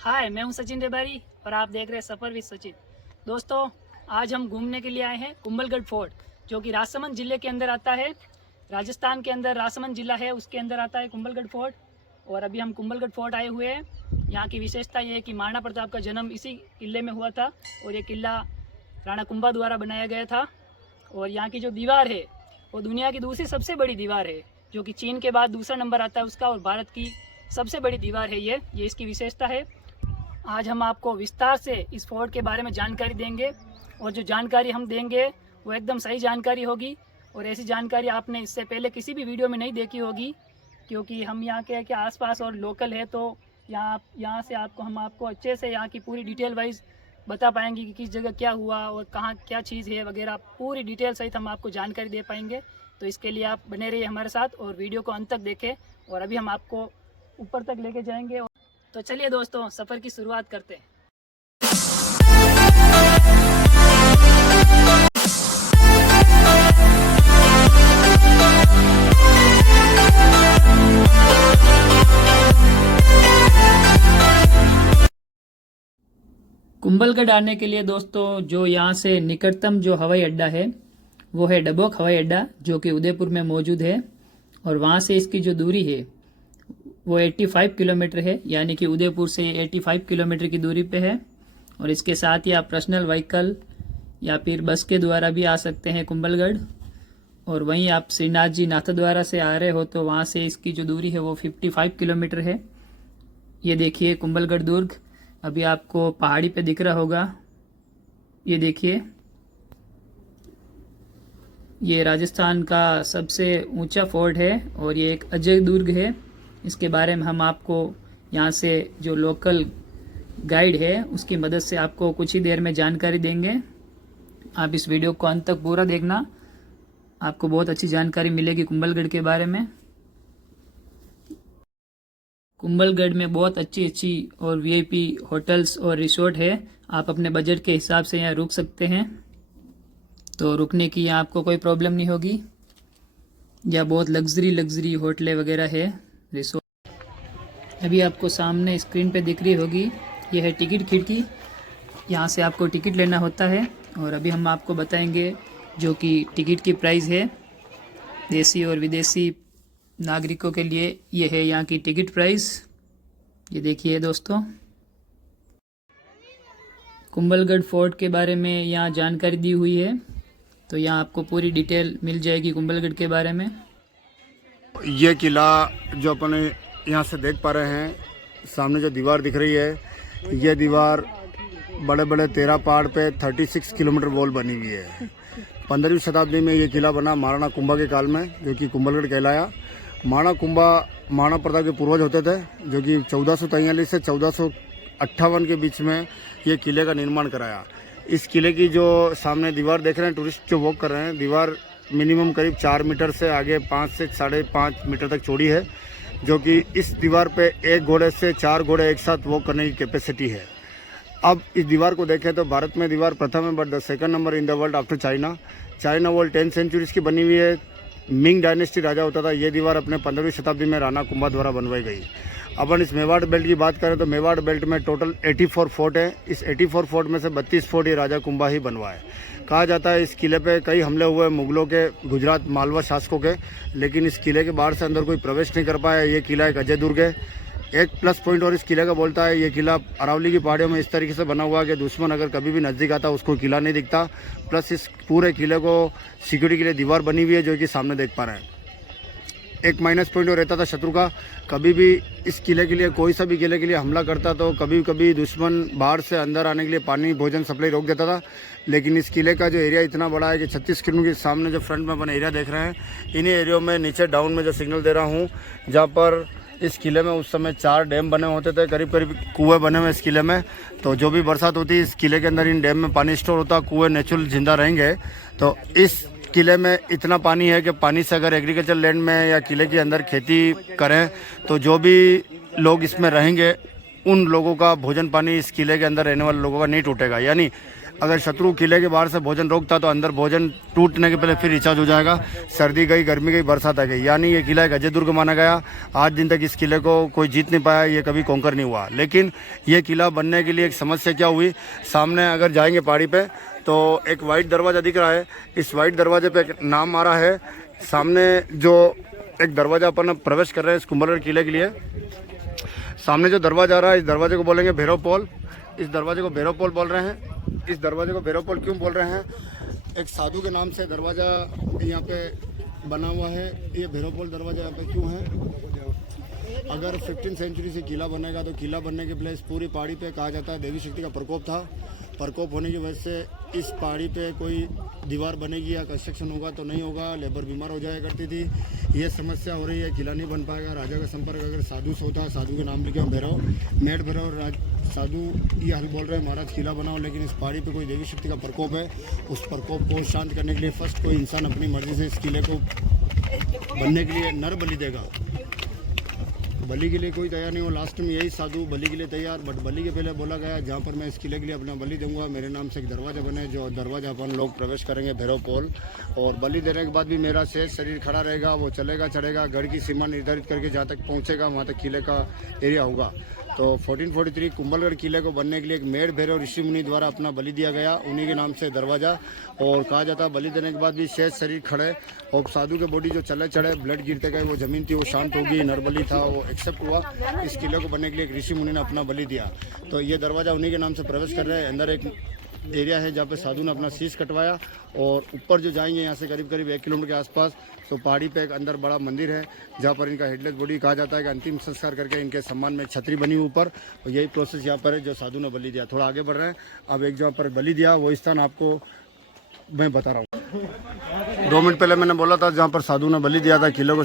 हाय, मैं हूं सचिन रेबारी और आप देख रहे हैं सफ़र विद सचिन। दोस्तों, आज हम घूमने के लिए आए हैं कुंभलगढ़ फोर्ट, जो कि राजसमंद ज़िले के अंदर आता है। राजस्थान के अंदर राजसमंद ज़िला है, उसके अंदर आता है कुंभलगढ़ फोर्ट। और अभी हम कुंभलगढ़ फोर्ट आए हुए हैं। यहाँ की विशेषता ये है कि महाराणा प्रताप का जन्म इसी किले में हुआ था और ये किला राणा कुंभा द्वारा बनाया गया था। और यहाँ की जो दीवार है वो दुनिया की दूसरी सबसे बड़ी दीवार है, जो कि चीन के बाद दूसरा नंबर आता है उसका, और भारत की सबसे बड़ी दीवार है ये इसकी विशेषता है। आज हम आपको विस्तार से इस फोर्ट के बारे में जानकारी देंगे और जो जानकारी हम देंगे वो एकदम सही जानकारी होगी और ऐसी जानकारी आपने इससे पहले किसी भी वीडियो में नहीं देखी होगी, क्योंकि हम यहाँ के आसपास और लोकल है, तो यहाँ से हम आपको अच्छे से यहाँ की पूरी डिटेल वाइज बता पाएंगे कि किस जगह क्या हुआ और कहाँ क्या चीज़ है वगैरह, पूरी डिटेल सहित हम आपको जानकारी दे पाएंगे। तो इसके लिए आप बने रहिए हमारे साथ और वीडियो को अंत तक देखें। और अभी हम आपको ऊपर तक लेके जाएंगे। तो चलिए दोस्तों, सफ़र की शुरुआत करते हैं। कुंभलगढ़ आने के लिए दोस्तों, जो यहाँ से निकटतम जो हवाई अड्डा है वो है डबोक हवाई अड्डा, जो कि उदयपुर में मौजूद है। और वहाँ से इसकी जो दूरी है वो 85 किलोमीटर है, यानी कि उदयपुर से 85 किलोमीटर की दूरी पे है। और इसके साथ ही आप पर्सनल व्हीकल या फिर बस के द्वारा भी आ सकते हैं कुंभलगढ़। और वहीं आप श्रीनाथ जी नाथद्वारा से आ रहे हो तो वहाँ से इसकी जो दूरी है वो 55 किलोमीटर है। ये देखिए कुंभलगढ़ दुर्ग अभी आपको पहाड़ी पे दिख रहा होगा। ये देखिए, ये राजस्थान का सबसे ऊंचा फोर्ट है और ये एक अजय दुर्ग है। इसके बारे में हम आपको यहाँ से जो लोकल गाइड है उसकी मदद से आपको कुछ ही देर में जानकारी देंगे। आप इस वीडियो को अंत तक पूरा देखना, आपको बहुत अच्छी जानकारी मिलेगी कुंभलगढ़ के बारे में। कुंभलगढ़ में बहुत अच्छी और वीआईपी होटल्स और रिसोर्ट है। आप अपने बजट के हिसाब से यहाँ रुक सकते हैं, तो रुकने की यहाँ आपको कोई प्रॉब्लम नहीं होगी। या बहुत लग्जरी होटलें वगैरह है, रिसोर्ट। अभी आपको सामने स्क्रीन पे दिख रही होगी, यह है टिकट खिड़की। यहाँ से आपको टिकट लेना होता है और अभी हम आपको बताएंगे जो कि टिकट की प्राइस है देसी और विदेशी नागरिकों के लिए। ये है यहाँ की टिकट प्राइस। ये देखिए दोस्तों, कुंभलगढ़ फोर्ट के बारे में यहाँ जानकारी दी हुई है, तो यहाँ आपको पूरी डिटेल मिल जाएगी कुंभलगढ़ के बारे में। ये किला जो अपन यहाँ से देख पा रहे हैं, सामने जो दीवार दिख रही है, ये दीवार बड़े बड़े 13 पहाड़ पे 36 किलोमीटर वॉल बनी हुई है। 15वीं शताब्दी में ये किला बना महाराणा कुंभा के काल में, जो कि कुंभलगढ़ कहलाया। महाराणा कुंभा महाराणा प्रताप के पूर्वज होते थे, जो कि 1443 से 1458 के बीच में ये किले का निर्माण कराया। इस किले की जो सामने दीवार देख रहे हैं, टूरिस्ट जो वॉक कर रहे हैं, दीवार मिनिमम करीब 4 मीटर से आगे 5 से 5.5 मीटर तक चौड़ी है, जो कि इस दीवार पे एक घोड़े से 4 घोड़े एक साथ वॉक करने की कैपेसिटी है। अब इस दीवार को देखें तो भारत में दीवार प्रथम है, but the second number in the world after China. China world 10 centuries की बनी हुई है। मिंग डायनेस्टी राजा होता था। ये दीवार अपने 15वीं शताब्दी में राणा कुंभा द्वारा बनवाई गई। अपन इस मेवाड़ बेल्ट की बात करें तो मेवाड़ बेल्ट में टोटल 84 फोर्ट है। इस 84 फोर्ट में से 32 फोर्ट ये राजा कुंभा ही बनवाए। कहा जाता है इस किले पे कई हमले हुए मुगलों के, गुजरात मालवा शासकों के, लेकिन इस किले के बाहर से अंदर कोई प्रवेश नहीं कर पाया। ये किला एक अजय दुर्ग है। एक प्लस पॉइंट और इस किले का बोलता है, ये किला अरावली की पहाड़ियों में इस तरीके से बना हुआ है कि दुश्मन अगर कभी भी नज़दीक आता उसको किला नहीं दिखता। प्लस इस पूरे किले को सिक्योरिटी के लिए दीवार बनी हुई है, जो कि सामने देख पा रहे हैं। एक माइनस पॉइंट और रहता था शत्रु का, कभी भी इस किले के लिए, कोई सा भी किले के लिए हमला करता तो कभी कभी दुश्मन बाहर से अंदर आने के लिए पानी भोजन सप्लाई रोक देता था। लेकिन इस किले का जो एरिया इतना बड़ा है कि 36 किलोमीटर के सामने जो फ्रंट में अपन एरिया देख रहे हैं, इन्हीं एरियो में नीचे डाउन में जो सिग्नल दे रहा हूँ, जहाँ पर इस किले में उस समय 4 डैम बने होते थे, करीब करीब कुएं बने हुए इस किले में। तो जो भी बरसात होती है इस किले के अंदर इन डैम में पानी स्टोर होता, कुएं नेचुरल जिंदा रहेंगे। तो इस किले में इतना पानी है कि पानी से अगर एग्रीकल्चर लैंड में या किले के अंदर खेती करें तो जो भी लोग इसमें रहेंगे उन लोगों का भोजन पानी इस किले के अंदर रहने वाले लोगों का नहीं टूटेगा। यानी अगर शत्रु किले के बाहर से भोजन रोकता तो अंदर भोजन टूटने के पहले फिर रिचार्ज हो जाएगा। सर्दी गई, गर्मी गई, बरसात आ गई, यानी ये किला एक अजय दुर्ग माना गया। आज दिन तक इस किले को कोई जीत नहीं पाया, ये कभी कॉन्कर नहीं हुआ। लेकिन ये किला बनने के लिए एक समस्या क्या हुई, सामने अगर जाएंगे पहाड़ी पे तो एक वाइट दरवाज़ा दिख रहा है। इस वाइट दरवाजे पे एक नाम आ रहा है। सामने जो एक दरवाज़ा अपन प्रवेश कर रहे हैं इस कुंभलगढ़ किले के लिए, सामने जो दरवाजा आ रहा है इस दरवाजे को बोलेंगे भैरव पोल। इस दरवाजे को भैरव पोल बोल रहे हैं। इस दरवाजे को भैरव पोल क्यों बोल रहे हैं, एक साधु के नाम से दरवाज़ा यहाँ पे बना हुआ है। ये भैरव पोल दरवाजा यहाँ पे क्यों है, अगर 15वीं सेंचुरी से किला बनेगा तो किला बनने के पहले इस पूरी पहाड़ी पे कहा जाता है देवी शक्ति का प्रकोप था। प्रकोप होने की वजह से इस पहाड़ी पे कोई दीवार बनेगी या कंस्ट्रक्शन होगा तो नहीं होगा, लेबर बीमार हो जाया करती थी। ये समस्या हो रही है, किला नहीं बन पाएगा। राजा का संपर्क अगर साधु से होता है, साधु के नाम लिखे भैरव, मेड भैरव साधु ये हल बोल रहे हैं महाराज किला बनाओ, लेकिन इस पहाड़ी पे कोई देवी शक्ति का प्रकोप है। उस प्रकोप को शांत करने के लिए फर्स्ट कोई इंसान अपनी मर्जी से इस किले को बनने के लिए नर बलि देगा। बलि के लिए कोई तैयार नहीं हो, लास्ट में यही साधु बलि के लिए तैयार, बट बलि के पहले बोला गया जहाँ पर मैं इस किले के लिए अपना बलि दूंगा मेरे नाम से एक दरवाज़ा बने, जो दरवाज़ा अपन लोग प्रवेश करेंगे भैरव पोल। और बलि देने के बाद भी मेरा शेष शरीर खड़ा रहेगा, वो चलेगा चढ़ेगा, गढ़ की सीमा निर्धारित करके जहाँ तक पहुँचेगा वहाँ तक किले का एरिया होगा। तो 1443 कुंभलगढ़ किले को बनने के लिए एक मेड़ भैरव ऋषि मुनि द्वारा अपना बलि दिया गया, उन्हीं के नाम से दरवाज़ा। और कहा जाता है बलि देने के बाद भी शेष शरीर खड़े और साधु के बॉडी जो चले चढ़े ब्लड गिरते गए, वो जमीन थी वो शांत होगी, नरबली था वो एक्सेप्ट हुआ। इस किले को बनने के लिए एक ऋषि मुनि ने अपना बलि दिया। तो ये दरवाज़ा उन्हीं के नाम से प्रवेश कर रहे हैं। अंदर एक एरिया है जहाँ पे साधु ने अपना शीश कटवाया, और ऊपर जो जाएंगे यहाँ से करीब करीब 1 किलोमीटर के आसपास तो पहाड़ी पे एक अंदर बड़ा मंदिर है जहाँ पर इनका हेडलेस बॉडी कहा जाता है कि अंतिम संस्कार करके इनके सम्मान में एक छतरी बनी ऊपर, और यही प्रोसेस यहाँ पर है जो साधु ने बलि दिया। थोड़ा आगे बढ़ रहे हैं, अब एक जहाँ पर बलि दिया वो स्थान आपको मैं बता रहा हूँ। 2 मिनट पहले मैंने बोला था जहाँ पर साधु ने बलि दिया था किले को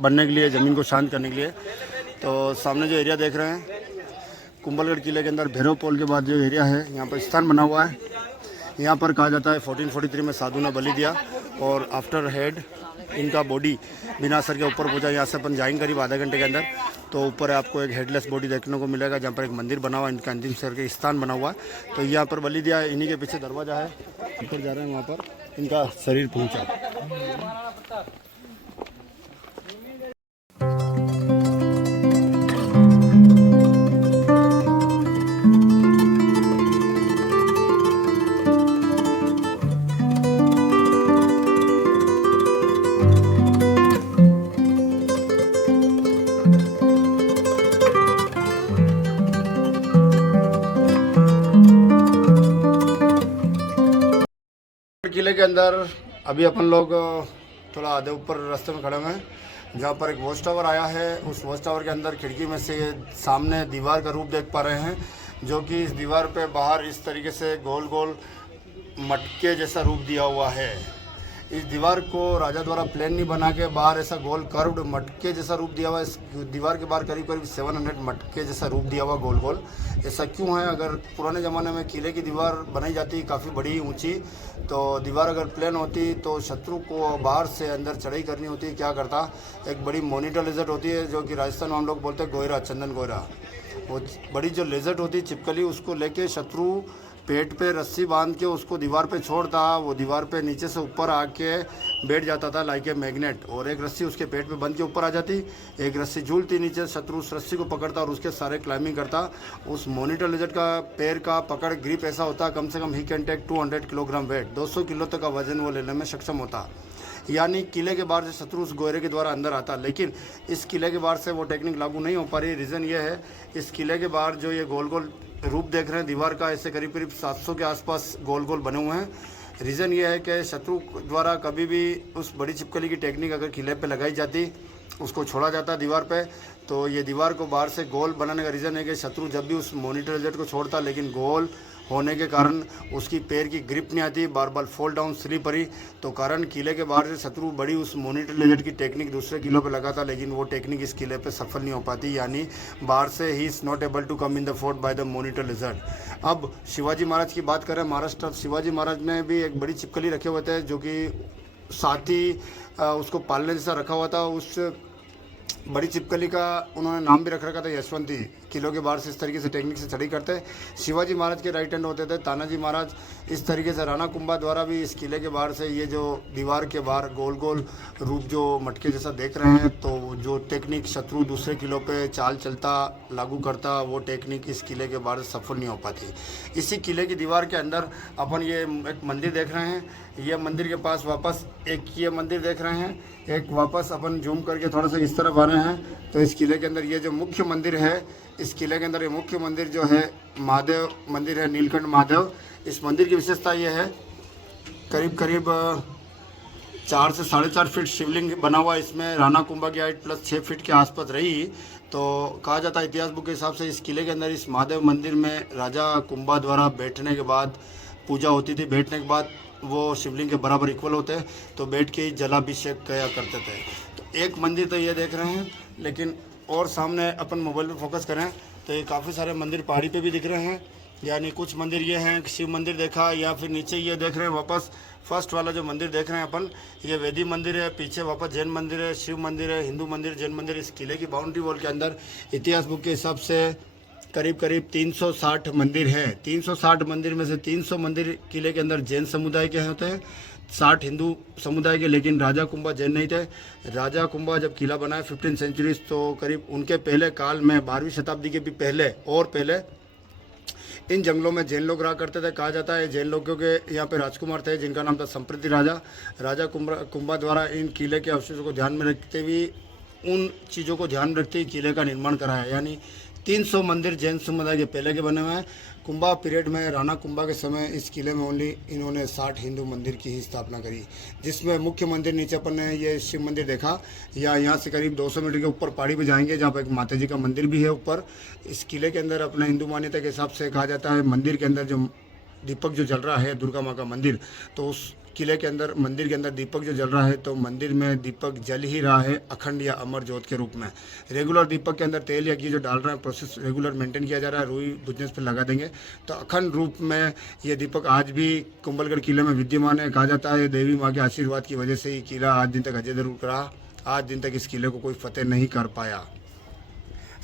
बनने के लिए, ज़मीन को शांत करने के लिए। तो सामने जो एरिया देख रहे हैं कुंभलगढ़ किले के अंदर भैरव पोल के बाद जो एरिया है यहाँ पर स्थान बना हुआ है। यहाँ पर कहा जाता है 1443 में साधु ने बलि दिया, और आफ्टर हेड इनका बॉडी बिना सर के ऊपर पहुंचा। यहाँ से अपन जाएंगे करीब आधे घंटे के अंदर, तो ऊपर आपको एक हेडलेस बॉडी देखने को मिलेगा जहाँ पर एक मंदिर बना हुआ है, इनका अंतिम सर के स्थान बना हुआ है। तो यहाँ पर बलि दिया है, इन्हीं के पीछे दरवाजा है, ऊपर जा रहे हैं वहाँ पर इनका शरीर पहुँचा। किले के अंदर अभी अपन लोग थोड़ा आधे ऊपर रास्ते में खड़े हुए हैं, जहाँ पर एक वॉच टावर आया है। उस वॉच टावर के अंदर खिड़की में से सामने दीवार का रूप देख पा रहे हैं, जो कि इस दीवार पे बाहर इस तरीके से गोल गोल मटके जैसा रूप दिया हुआ है। इस दीवार को राजा द्वारा प्लेन नहीं बना के बाहर ऐसा गोल कर्व्ड मटके जैसा रूप दिया हुआ है। इस दीवार के बाहर करीब करीब 700 मटके जैसा रूप दिया हुआ गोल गोल। ऐसा क्यों है, अगर पुराने ज़माने में किले की दीवार बनाई जाती काफ़ी बड़ी ऊंची, तो दीवार अगर प्लेन होती तो शत्रु को बाहर से अंदर चढ़ाई करनी होती, क्या करता, एक बड़ी मोनिटर लेजर्ट होती है जो कि राजस्थान में हम लोग बोलते हैं गोयरा, चंदन गोयरा। वो बड़ी जो लेजर्ट होती है चिपकली, उसको लेके शत्रु पेट पे रस्सी बांध के उसको दीवार पे छोड़ता, वो दीवार पे नीचे से ऊपर आके बैठ जाता था लाइक ए मैग्नेट, और एक रस्सी उसके पेट पे बंध के ऊपर आ जाती, एक रस्सी झूलती नीचे, शत्रु उस रस्सी को पकड़ता और उसके सारे क्लाइंबिंग करता। उस मॉनिटर लेजर्ट का पैर का पकड़ ग्रिप ऐसा होता, कम से कम ही can take 200 kilogram weight, 200 kilo तक का वजन वो लेने में सक्षम होता। यानी किले के बाहर से शत्रु उस गोयरे के द्वारा अंदर आता, लेकिन इस किले के बाहर से वो टेक्निक लागू नहीं हो पा रही। रीज़न ये है, इस किले के बाहर जो ये गोल गोल रूप देख रहे हैं दीवार का, ऐसे करीब करीब 700 के आसपास गोल गोल बने हुए हैं। रीज़न ये है कि शत्रु द्वारा कभी भी उस बड़ी छिपकली की टेक्निक अगर किले पे लगाई जाती, उसको छोड़ा जाता दीवार पे, तो ये दीवार को बाहर से गोल बनाने का रीज़न है कि शत्रु जब भी उस मॉनिटर लेजर्ट को छोड़ता, लेकिन गोल होने के कारण उसकी पैर की ग्रिप नहीं आती, बार बार फॉल डाउन स्लिपरी, तो कारण किले के बाहर से शत्रु बड़ी उस मॉनिटर लेजर्ट की टेक्निक दूसरे किलों पे लगाता, लेकिन वो टेक्निक इस किले पे सफल नहीं हो पाती। यानी बाहर से ही is not able to come in the fort by the monitor lizard. अब शिवाजी महाराज की बात करें, महाराष्ट्र शिवाजी महाराज ने भी एक बड़ी छिपकली रखे हुए थे, जो कि साथ ही उसको पालने जैसा रखा हुआ था। उस बड़ी छिपकली का उन्होंने नाम भी रख रखा था यशवंती। किलों के बाहर से इस तरीके से टेक्निक से चढ़ाई करते। शिवाजी महाराज के राइट हैंड होते थे तानाजी महाराज। इस तरीके से राणा कुंभा द्वारा भी इस किले के बाहर से ये जो दीवार के बाहर गोल गोल रूप जो मटके जैसा देख रहे हैं, तो जो टेक्निक शत्रु दूसरे किलों पे चाल चलता लागू करता, वो टेक्निक इस किले के बाहर सफल नहीं हो पाती। इसी किले की दीवार के अंदर अपन ये एक मंदिर देख रहे हैं। ये मंदिर के पास वापस एक ये मंदिर देख रहे हैं, एक वापस अपन जूम करके थोड़ा सा इस तरफ आ रहे हैं तो इस किले के अंदर ये जो मुख्य मंदिर है, इस किले के अंदर ये मुख्य मंदिर जो है महादेव मंदिर है, नीलकंठ महादेव। इस मंदिर की विशेषता ये है, करीब करीब 4 से 4.5 फीट शिवलिंग बना हुआ। इसमें राणा कुंभा की हाइट प्लस 6 फीट के आसपास रही। तो कहा जाता है इतिहास बुक के हिसाब से इस किले के अंदर इस महादेव मंदिर में राजा कुंभा द्वारा बैठने के बाद पूजा होती थी। बैठने के बाद वो शिवलिंग के बराबर इक्वल होते, तो बैठ के ही जलाभिषेक किया करते थे। तो एक मंदिर तो ये देख रहे हैं, लेकिन और सामने अपन मोबाइल पे फोकस करें तो ये काफ़ी सारे मंदिर पहाड़ी पे भी दिख रहे हैं। यानी कुछ मंदिर ये हैं, शिव मंदिर देखा, या फिर नीचे ये देख रहे हैं वापस फर्स्ट वाला जो मंदिर देख रहे हैं अपन, ये वैदिक मंदिर है। पीछे वापस जैन मंदिर है, शिव मंदिर है, हिंदू मंदिर, जैन मंदिर। इस किले की बाउंड्री वॉल के अंदर इतिहास बुक के हिसाब से करीब करीब 360 मंदिर है। 360 मंदिर में से 300 मंदिर किले के अंदर जैन समुदाय के होते हैं, 60 हिंदू समुदाय के। लेकिन राजा कुंभा जैन नहीं थे। राजा कुंभा जब किला बनाया 15 सेंचुरीज, तो करीब उनके पहले काल में 12वीं शताब्दी के भी पहले और पहले इन जंगलों में जैन लोग रहा करते थे। कहा जाता है जैन लोगों के यहाँ पे राजकुमार थे जिनका नाम था संप्रति राजा। राजा कुंभा द्वारा इन किले के अवशेषों को ध्यान में रखते हुए, उन चीज़ों को ध्यान रखते हुए किले का निर्माण कराया। यानी 300 मंदिर जैन समुदाय के पहले के बने हुए हैं। कुंभा पीरियड में, राणा कुंभा के समय इस किले में ओनली इन्होंने 60 हिंदू मंदिर की ही स्थापना करी, जिसमें मुख्य मंदिर नीचे अपन ने ये शिव मंदिर देखा, या यहाँ से करीब 200 मीटर के ऊपर पहाड़ी पे जाएंगे जहाँ पर एक माता जी का मंदिर भी है ऊपर। इस किले के अंदर अपने हिंदू मान्यता के हिसाब से कहा जाता है मंदिर के अंदर जो दीपक जो जल रहा है, दुर्गा माँ का मंदिर, तो उस किले के अंदर मंदिर के अंदर दीपक जो जल रहा है, तो मंदिर में दीपक जल ही रहा है अखंड या अमर ज्योत के रूप में। रेगुलर दीपक के अंदर तेल या घी जो डाल रहा है, प्रोसेस रेगुलर मेंटेन किया जा रहा है। रुई बुझने पर लगा देंगे तो अखंड रूप में ये दीपक आज भी कुंभलगढ़ किले में विद्यमान है। कहा जाता है देवी माँ के आशीर्वाद की वजह से ही किला आज दिन तक अजय जरूर रहा। आज दिन तक इस किले को कोई फतेह नहीं कर पाया।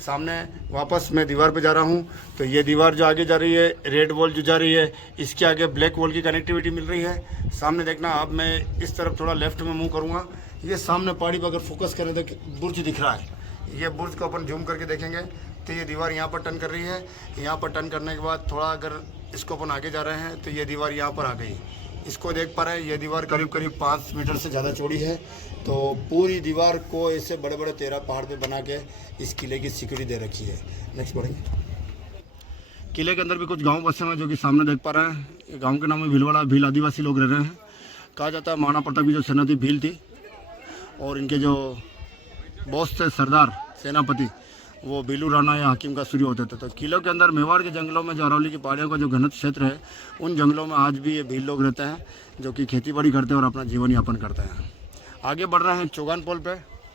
सामने वापस मैं दीवार पे जा रहा हूँ, तो ये दीवार जो आगे जा रही है, रेड वॉल जो जा रही है, इसके आगे ब्लैक वॉल की कनेक्टिविटी मिल रही है। सामने देखना, अब मैं इस तरफ थोड़ा लेफ्ट में मूव करूँगा। ये सामने पहाड़ी पर अगर फोकस करें तो बुर्ज दिख रहा है। ये बुर्ज को अपन जूम करके देखेंगे तो ये दीवार यहाँ पर टर्न कर रही है। यहाँ पर टर्न करने के बाद थोड़ा अगर इसको अपन आगे जा रहे हैं तो ये दीवार यहाँ पर आ गई। इसको देख पा रहे हैं, ये दीवार करीब करीब 5 मीटर से ज़्यादा चौड़ी है। तो पूरी दीवार को ऐसे बड़े बड़े 13 पहाड़ पे बना के इस किले की सिक्योरिटी दे रखी है। नेक्स्ट बढ़ेंगे। किले के अंदर भी कुछ गांव बसे हैं जो कि सामने देख पा रहे हैं। गांव के नाम है भीलवाड़ा। भील आदिवासी लोग रह रहे हैं। कहा जाता है महाराणा प्रताप की जो सेना थी भील थी, और इनके जो बॉस थे सरदार सेनापति, वो भीलू राणा या हकीम का सूर्य होते थे। तो किलों के अंदर मेवाड़ के जंगलों में, जो अरवली की पहाड़ियों का जो घनत्व क्षेत्र है, उन जंगलों में आज भी ये भील लोग रहते हैं जो कि खेती बाड़ी करते हैं और अपना जीवन यापन करते हैं। आगे बढ़ रहे हैं चौगान पोल पे।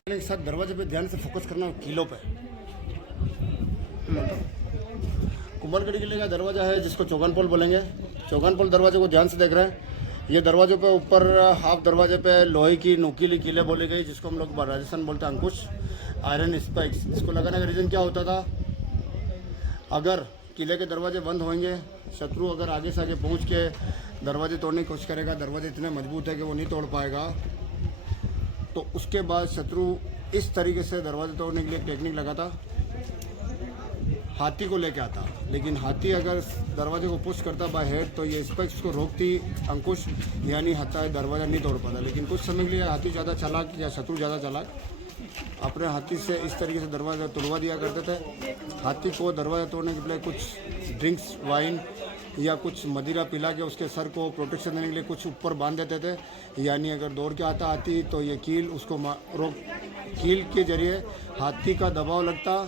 एक साथ दरवाजे पे ध्यान से फोकस करना, किलों पे। कुंभलगढ़ किले का दरवाजा है जिसको चौगान पोल बोलेंगे। चौगान पोल दरवाजे को ध्यान से देख रहे हैं। ये दरवाजों पे ऊपर हाफ दरवाजे पे लोहे की नुकीली कीलें बोली गई, जिसको हम लोग राजस्थान बोलते हैं अंकुश, आयरन स्पाइक्स। इसको लगाने का रीज़न क्या होता था, अगर किले के दरवाजे बंद होंगे, शत्रु अगर आगे से आगे पहुंच के दरवाजे तोड़ने की कोशिश करेगा, दरवाजे इतने मजबूत है कि वो नहीं तोड़ पाएगा, तो उसके बाद शत्रु इस तरीके से दरवाजे तोड़ने के लिए टेक्निक लगाता, हाथी को लेके आता। लेकिन हाथी अगर दरवाजे को पुश करता बाय हेड, तो ये स्पाइक्स को रोकती अंकुश, यानी हाथा दरवाज़ा नहीं तोड़ पाता। लेकिन कुछ समय के लिए हाथी ज़्यादा चालाक या शत्रु ज़्यादा चालाक अपने हाथी से इस तरीके से दरवाज़ा तोड़वा दिया करते थे। हाथी को दरवाज़ा तोड़ने के लिए कुछ ड्रिंक्स, वाइन या कुछ मदिरा पिला के उसके सर को प्रोटेक्शन देने के लिए कुछ ऊपर बांध देते थे। यानी अगर दौड़ के आता हाथी तो ये कील उसको कील के जरिए हाथी का दबाव लगता,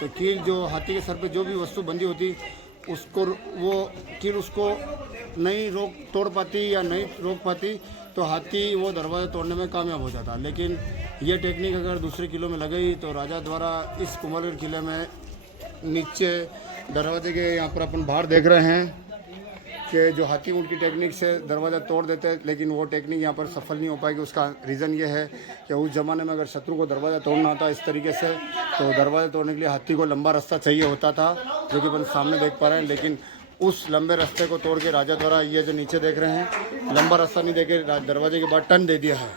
तो कील जो हाथी के सर पे जो भी वस्तु बंधी होती, उसको वो कील उसको नहीं तोड़ पाती या नहीं रोक पाती, तो हाथी वो दरवाज़ा तोड़ने में कामयाब हो जाता। लेकिन ये टेक्निक अगर दूसरे किलों में लगाई तो राजा द्वारा इस कुंभलगढ़ किले में नीचे दरवाजे के यहाँ पर अपन बाहर देख रहे हैं, कि जो हाथी ऊँट की टेक्निक से दरवाज़ा तोड़ देते हैं, लेकिन वो टेक्निक यहाँ पर सफल नहीं हो पाएगी। उसका रीज़न ये है कि उस ज़माने में अगर शत्रु को दरवाज़ा तोड़ना होता इस तरीके से, तो दरवाज़ा तोड़ने के लिए हाथी को लंबा रास्ता चाहिए होता था, जो कि अपन सामने देख पा रहे हैं। लेकिन उस लंबे रास्ते को तोड़ के राजा द्वारा ये जो नीचे देख रहे हैं, लंबा रास्ता नहीं देके दरवाजे के बाद टर्न दे दिया है।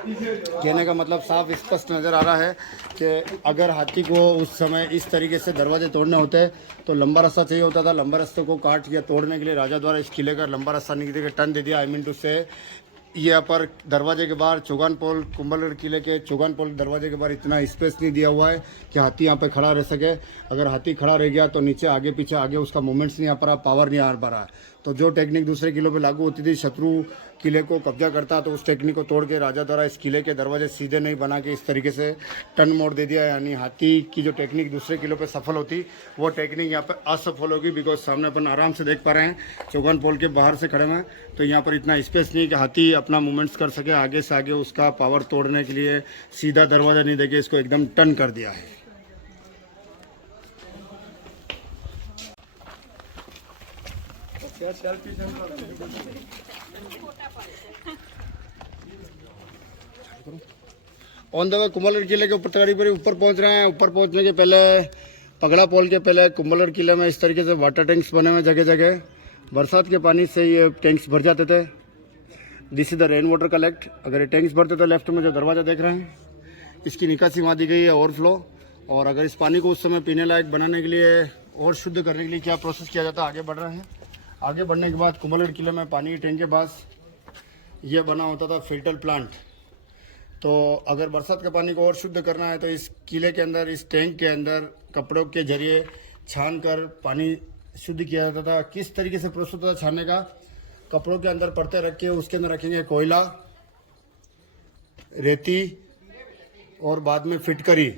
कहने का मतलब साफ स्पष्ट नज़र आ रहा है कि अगर हाथी को उस समय इस तरीके से दरवाजे तोड़ने होते तो लंबा रास्ता चाहिए होता था। लंबा रास्ते को काट या तोड़ने के लिए राजा द्वारा इस किले का लंबा रास्ता नहीं दे के टर्न दे दिया। आई मीन टू से यहाँ पर दरवाजे के बाहर चौगान पोल, कुंभलगढ़ किले के चौगान पोल दरवाजे के बाहर इतना स्पेस नहीं दिया हुआ है कि हाथी यहाँ पे खड़ा रह सके। अगर हाथी खड़ा रह गया तो नीचे आगे पीछे आगे उसका मूवमेंट्स नहीं आ पा रहा, पावर नहीं आ पा रहा। तो जो टेक्निक दूसरे किलों पे लागू होती थी, शत्रु किले को कब्जा करता, तो उस टेक्निक को तोड़ के राजा द्वारा इस किले के दरवाजे सीधे नहीं बना के इस तरीके से टर्न मोड़ दे दिया। यानी हाथी की जो टेक्निक दूसरे किलों पे सफल होती, वो टेक्निक यहाँ पे असफल होगी। बिकॉज सामने अपन आराम से देख पा रहे हैं, चौगान पोल के बाहर से खड़े हैं, तो यहाँ पर इतना स्पेस नहीं कि हाथी अपना मूवमेंट्स कर सके आगे से आगे। उसका पावर तोड़ने के लिए सीधा दरवाजा नहीं देके इसको एकदम टर्न कर दिया है। ऑन द वे कुंभलगढ़ किले के ऊपर तगाड़ी पर ऊपर पहुंच रहे हैं। ऊपर पहुंचने के पहले पगड़ा पोल के पहले कुंभलगढ़ किले में इस तरीके से वाटर टैंक्स बने हुए जगह जगह। बरसात के पानी से ये टैंक्स भर जाते थे। This is the rain water collect. अगर ये टैंक्स भरते तो लेफ्ट में जो दरवाज़ा देख रहे हैं, इसकी निकासी वहाँ दी गई है, ओवरफ्लो। और अगर इस पानी को उस समय पीने लायक बनाने के लिए और शुद्ध करने के लिए क्या प्रोसेस किया जाता है, आगे बढ़ रहे हैं। आगे बढ़ने के बाद कुंभलगढ़ किले में पानी के टैंक के पास ये बना होता था फिल्टर प्लांट। तो अगर बरसात का पानी को और शुद्ध करना है तो इस किले के अंदर, इस टैंक के अंदर कपड़ों के जरिए छान कर पानी शुद्ध किया जाता था। किस तरीके से प्रोसेस होता था छानने का, कपड़ों के अंदर परतें रख के उसके अंदर रखेंगे कोयला, रेती और बाद में फिटकरी।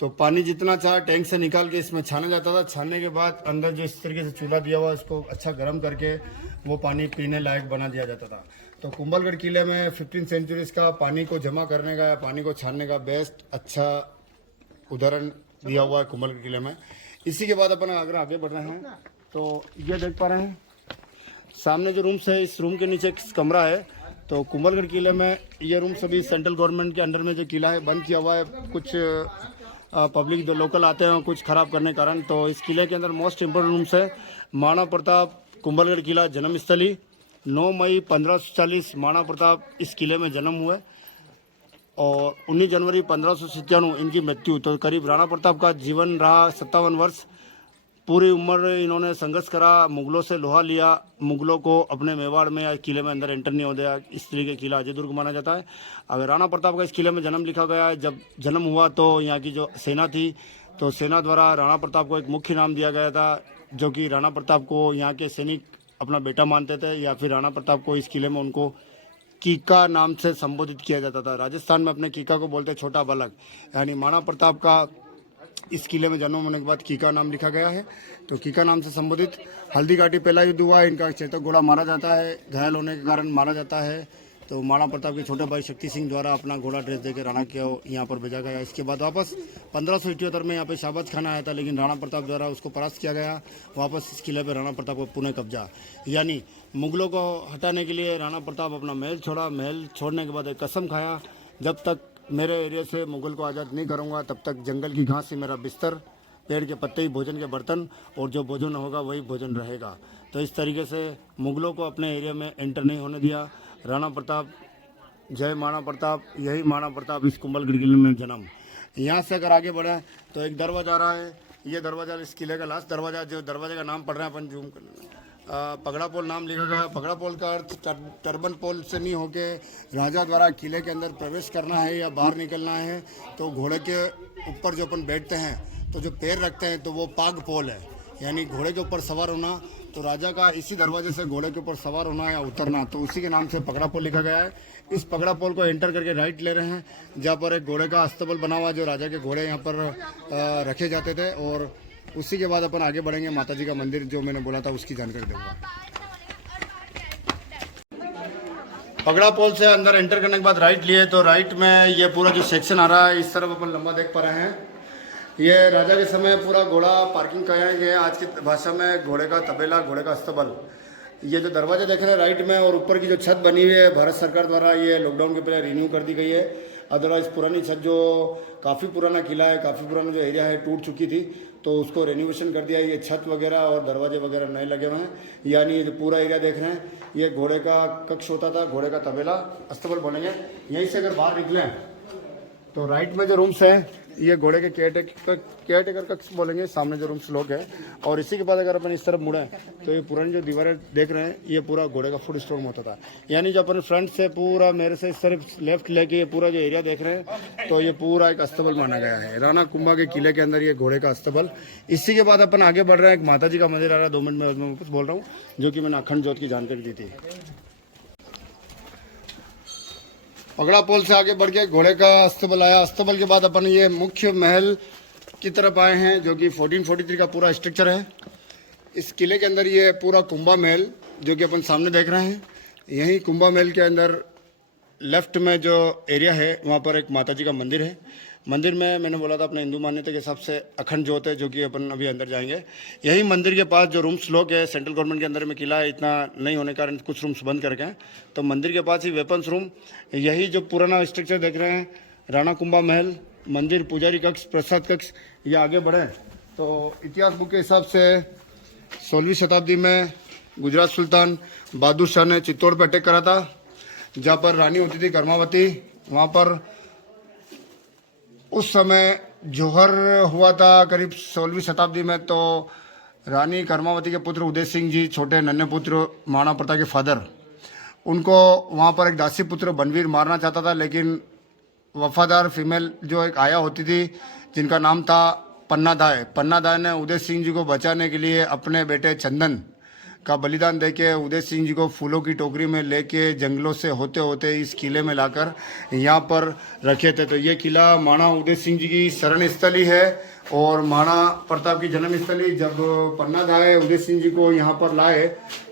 तो पानी जितना चाहे टैंक से निकाल के इसमें छाना जाता था। छानने के बाद अंदर जो इस तरीके से चूल्हा दिया हुआ, इसको अच्छा गर्म करके वो पानी पीने लायक बना दिया जाता था। तो कुंभलगढ़ किले में 15 सेंचुरीज का पानी को जमा करने का, पानी को छानने का बेस्ट अच्छा उदाहरण दिया हुआ है कुंभलगढ़ किले में। इसी के बाद अपन अगर आगे बढ़ रहे हैं तो ये देख पा रहे हैं सामने जो रूम्स है, इस रूम के नीचे एक कमरा है। तो कुंभलगढ़ किले में ये रूम सभी सेंट्रल गवर्नमेंट के अंडर में जो किला है बंद किया हुआ है। कुछ पब्लिक जो लोकल आते हैं कुछ खराब करने के कारण। तो इस किले के अंदर मोस्ट इम्पोर्टेंट रूम्स है महाराणा प्रताप कुंभलगढ़ किला जन्मस्थली। 9 मई 1540 महाराणा प्रताप इस किले में जन्म हुए और 19 जनवरी 1597 इनकी मृत्यु। तो करीब राणा प्रताप का जीवन रहा 57 वर्ष। पूरी उम्र इन्होंने संघर्ष करा, मुगलों से लोहा लिया, मुगलों को अपने मेवाड़ में या किले में अंदर एंटर नहीं हो दिया। इस तरीके किला अजय दुर्ग माना जाता है। अगर राणा प्रताप का इस किले में जन्म लिखा गया है, जब जन्म हुआ तो यहाँ की जो सेना थी, तो सेना द्वारा राणा प्रताप को एक मुख्य नाम दिया गया था, जो कि राणा प्रताप को यहाँ के सैनिक अपना बेटा मानते थे, या फिर राणा प्रताप को इस किले में उनको कीका नाम से संबोधित किया जाता था। राजस्थान में अपने कीका को बोलते छोटा बालक। यानी महाराणा प्रताप का इस किले में जन्म होने के बाद कीका नाम लिखा गया है। तो कीका नाम से संबोधित। हल्दी घाटी पहला युद्ध हुआ है, इनका चेतक घोड़ा मारा जाता है, घायल होने के कारण मारा जाता है। तो महाराणा प्रताप के छोटे भाई शक्ति सिंह द्वारा अपना घोड़ा ड्रेस देकर राणा को यहाँ पर भेजा गया। इसके बाद वापस 1578 में यहाँ पे शाहबाज खान आया था, लेकिन राणा प्रताप द्वारा उसको परास्त किया गया। वापस इस किले पर राणा प्रताप को पुनः कब्जा। यानी मुगलों को हटाने के लिए राणा प्रताप अपना महल छोड़ा। महल छोड़ने के बाद एक कसम खाया, जब तक मेरे एरिया से मुगल को आज़ाद नहीं करूँगा तब तक जंगल की घास ही मेरा बिस्तर, पेड़ के पत्ते ही भोजन के बर्तन, और जो भोजन होगा वही भोजन रहेगा। तो इस तरीके से मुगलों को अपने एरिया में एंटर नहीं होने दिया राणा प्रताप। जय महाराणा प्रताप। यही महाराणा प्रताप इस कुंभलगढ़ किले में जन्म। यहाँ से अगर आगे बढ़े तो एक दरवाजा आ रहा है। ये दरवाजा इस किले का लास्ट दरवाजा, जो दरवाजे का नाम पढ़ रहे हैं अपन जूम कर, पगड़ा पोल नाम लिखा गया। पगड़ा पोल का अर्थ टर्बन पोल से नहीं होके राजा द्वारा किले के अंदर प्रवेश करना है या बाहर निकलना है, तो घोड़े के ऊपर जो अपन बैठते हैं तो जो पैर रखते हैं तो वो पाग पोल है, यानी घोड़े के ऊपर सवार होना। तो राजा का इसी दरवाजे से घोड़े के ऊपर सवार होना या उतरना, तो उसी के नाम से पगड़ा पोल लिखा गया है। इस पगड़ा पोल को एंटर करके राइट ले रहे हैं, जहाँ पर एक घोड़े का अस्तबल बना हुआ, जो राजा के घोड़े यहाँ पर रखे जाते थे। और उसी के बाद अपन आगे बढ़ेंगे, माता जी का मंदिर जो मैंने बोला था उसकी जानकारी दूंगा। पगड़ा पोल से अंदर एंटर करने के बाद राइट लिए, तो राइट में ये पूरा जो सेक्शन आ रहा है, इस तरफ अपन लंबा देख पा रहे हैं। ये राजा के समय पूरा घोड़ा पार्किंग कराया गया। आज की भाषा में घोड़े का तबेला, घोड़े का अस्तबल। ये जो दरवाजा देख रहे हैं राइट में और ऊपर की जो छत बनी हुई है भारत सरकार द्वारा ये लॉकडाउन के पहले रिन्यू कर दी गई है। अदरवाइज पुरानी छत जो काफ़ी पुराना किला है, काफ़ी पुराना जो एरिया है टूट चुकी थी, तो उसको रेनोवेशन कर दिया है। ये छत वगैरह और दरवाजे वगैरह नए लगे हुए हैं। यानी जो पूरा एरिया देख रहे हैं ये घोड़े का कक्ष होता था, घोड़े का तबेला, अस्तबल बोलेंगे। यहीं से अगर बाहर निकलें तो राइट में जो रूम्स हैं ये घोड़े के केयरटेकर कक्ष बोलेंगे, सामने जो रूम्स लोग हैं। और इसी के बाद अगर अपन इस तरफ मुड़ें तो ये पुरानी जो दीवारें देख रहे हैं ये पूरा घोड़े का फूड स्टोर होता था। यानी जो अपन फ्रंट से पूरा मेरे से इस तरफ लेफ्ट लेके ये पूरा जो एरिया देख रहे हैं तो ये पूरा एक अस्तबल माना गया है। राणा कुंभा के किले के अंदर ये घोड़े का अस्तबल। इसी के बाद अपन आगे बढ़ रहे हैं, एक माता जी का मंदिर आ रहा है, 2 मिनट में उसमें कुछ बोल रहा हूँ, जो कि मैंने अखंड ज्योत की जानकारी दी थी। पगड़ा पोल से आगे बढ़ के घोड़े का अस्तबल आया। अस्तबल के बाद अपन ये मुख्य महल की तरफ आए हैं, जो कि 1443 का पूरा स्ट्रक्चर है। इस किले के अंदर ये पूरा कुंभा महल जो कि अपन सामने देख रहे हैं, यही कुंभा महल के अंदर लेफ्ट में जो एरिया है वहाँ पर एक माता जी का मंदिर है। मंदिर में मैंने बोला था अपने हिंदू मान्यता के हिसाब से अखंड ज्योत है, जो कि अपन अभी अंदर जाएंगे। यही मंदिर के पास जो रूम्स लोग है, सेंट्रल गवर्नमेंट के अंदर में किला है, इतना नहीं होने के कारण कुछ रूम्स बंद करके हैं, तो मंदिर के पास ही वेपन्स रूम, यही जो पुराना स्ट्रक्चर देख रहे हैं राणा कुंभा महल, मंदिर, पुजारी कक्ष, प्रसाद कक्ष। ये आगे बढ़े तो इतिहास बुक के हिसाब से 16वीं शताब्दी में गुजरात सुल्तान बहादुर शाह ने चित्तौड़ पर अटैक करा था, जहाँ पर रानी होती थी कर्मावती। वहाँ पर उस समय जौहर हुआ था करीब 16वीं शताब्दी में। तो रानी कर्मावती के पुत्र उदय सिंह जी, छोटे नन्हे पुत्र महाराणा प्रताप के फादर, उनको वहाँ पर एक दासी पुत्र बनवीर मारना चाहता था, लेकिन वफादार फीमेल जो एक आया होती थी जिनका नाम था पन्नादाय ने उदय सिंह जी को बचाने के लिए अपने बेटे चंदन का बलिदान देके उदय सिंह जी को फूलों की टोकरी में लेके जंगलों से होते होते इस किले में लाकर यहाँ पर रखे थे। तो ये किला महाराणा उदय सिंह जी की शरण स्थली है और महाराणा प्रताप की जन्म स्थली। जब पन्नादाय उदय सिंह जी को यहाँ पर लाए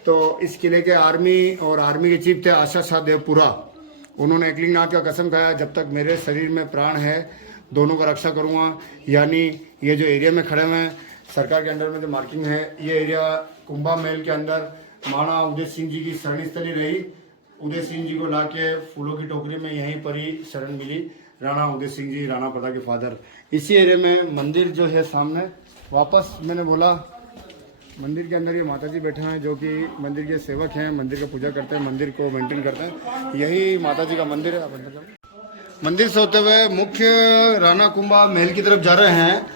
तो इस किले के आर्मी के चीफ थे आशा शाह देवपुरा। उन्होंने एकलिंगनाथ का कसम खाया, जब तक मेरे शरीर में प्राण है दोनों का रक्षा करूँगा। यानी ये जो एरिया में खड़े हुए हैं सरकार के अंडर में जो मार्किंग है, ये एरिया कुंभा महल के अंदर महाराणा उदय सिंह जी की शरण स्थली रही। उदय सिंह जी को लाके फूलों की टोकरी में यहीं पर ही शरण मिली राणा उदय सिंह जी, राणा प्रताप के फादर। इसी एरिया में मंदिर जो है सामने, वापस मैंने बोला मंदिर के अंदर ये माता जी बैठे हैं जो कि मंदिर के सेवक हैं, मंदिर का पूजा करते हैं, मंदिर को मेंटेन करते हैं। यही माता जी का मंदिर है। मंदिर से होते हुए मुख्य राणा कुंभा महल की तरफ जा रहे हैं।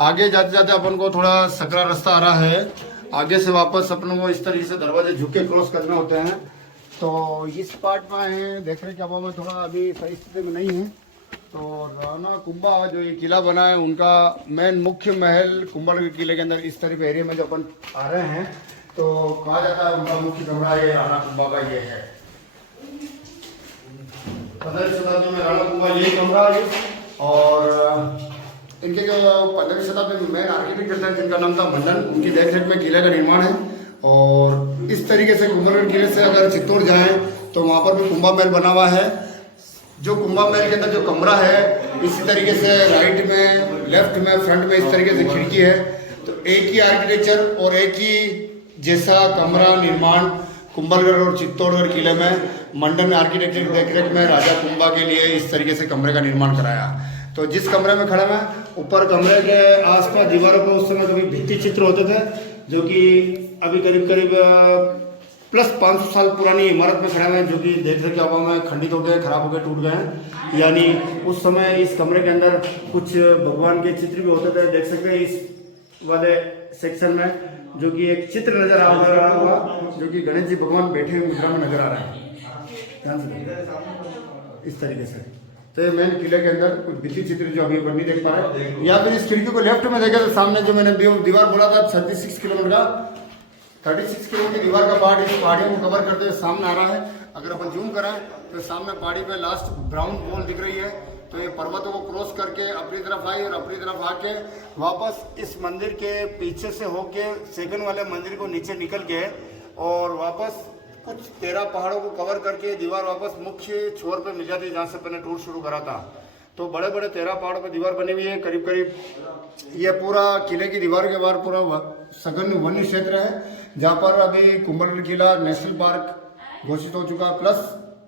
आगे जाते जाते अपन को थोड़ा सकरा रास्ता आ रहा है, आगे से वापस अपन को इस तरीके से दरवाजे झुक के क्रॉस करने होते हैं। तो इस पार्ट में है, देख रहे क्या मैं थोड़ा अभी सही स्थिति में नहीं है। तो राणा कुंभा जो ये किला बना है उनका मेन मुख्य महल कुंभलगढ़ किले के अंदर इस तरह एरिया में जो अपन आ रहे हैं तो कहा जाता है उनका मुख्य कमरा ये राणा कुंभा का ये है। 15वीं शताब्दी में राणा कुंभा यही कमरा है। और इनके जो 15वीं शताब्दी में मेन आर्किटेक्ट थे जिनका नाम था मंडन, उनकी देखरेख में किले का निर्माण है। और इस तरीके से कुंभलगढ़ किले से अगर चित्तौड़ जाएं तो वहाँ पर भी कुंभा महल बना हुआ है। जो कुंभा महल के अंदर जो कमरा है इसी तरीके से राइट में, लेफ्ट में, फ्रंट में इस तरीके से खिड़की है। तो एक ही आर्किटेक्चर और एक ही जैसा कमरा निर्माण कुंभलगढ़ और चित्तौड़गढ़ किले में मंडन आर्किटेक्चर की देखरेख में राजा कुंभा के लिए इस तरीके से कमरे का निर्माण कराया। तो जिस कमरे में खड़े हैं ऊपर कमरे के आसपास दीवारों पर उस समय जो भी भित्ति चित्र होते थे, जो कि अभी करीब करीब प्लस 500 साल पुरानी इमारत में खड़े हुए हैं, जो कि देख रहे हवा में खंडित हो गए, खराब हो गए, टूट गए हैं। यानी उस समय इस कमरे के अंदर कुछ भगवान के चित्र भी होते थे, देख सकते हैं इस वाले सेक्शन में, जो कि एक चित्र नजर आ रहा होगा जो कि गणेश जी भगवान बैठे हुए मुद्रा में नजर आ रहे हैं, ध्यान से इस तरीके से। तो ये मेन किले के अंदर कुछ भित्ति चित्र जो अभी नहीं देख पा रहे। या फिर इस खिड़की को लेफ्ट में देखे तो सामने जो मैंने दीवार बोला था 36 किलोमीटर का, 36 किलोमीटर की दीवार का पार्ट इस पहाड़ियों को कवर करते हुए सामने आ रहा है। अगर अपन जूम करें तो सामने पहाड़ी पे लास्ट ब्राउन वॉल दिख रही है। तो ये पर्वतों को क्रॉस करके अपनी तरफ आई और अपनी तरफ आके वापस इस मंदिर के पीछे से होके सेकंड वाले मंदिर को नीचे निकल के और वापस कुछ 13 पहाड़ों को कवर करके दीवार वापस मुख्य छोर पे मिल जाती है जहाँ से मैंने टूर शुरू करा था। तो बड़े बड़े 13 पहाड़ों पर दीवार बनी हुई है। करीब करीब ये पूरा किले की दीवार के बाहर पूरा सघन वन्य क्षेत्र है, जहाँ पर अभी कुंभलगढ़ किला नेशनल पार्क घोषित हो चुका है। प्लस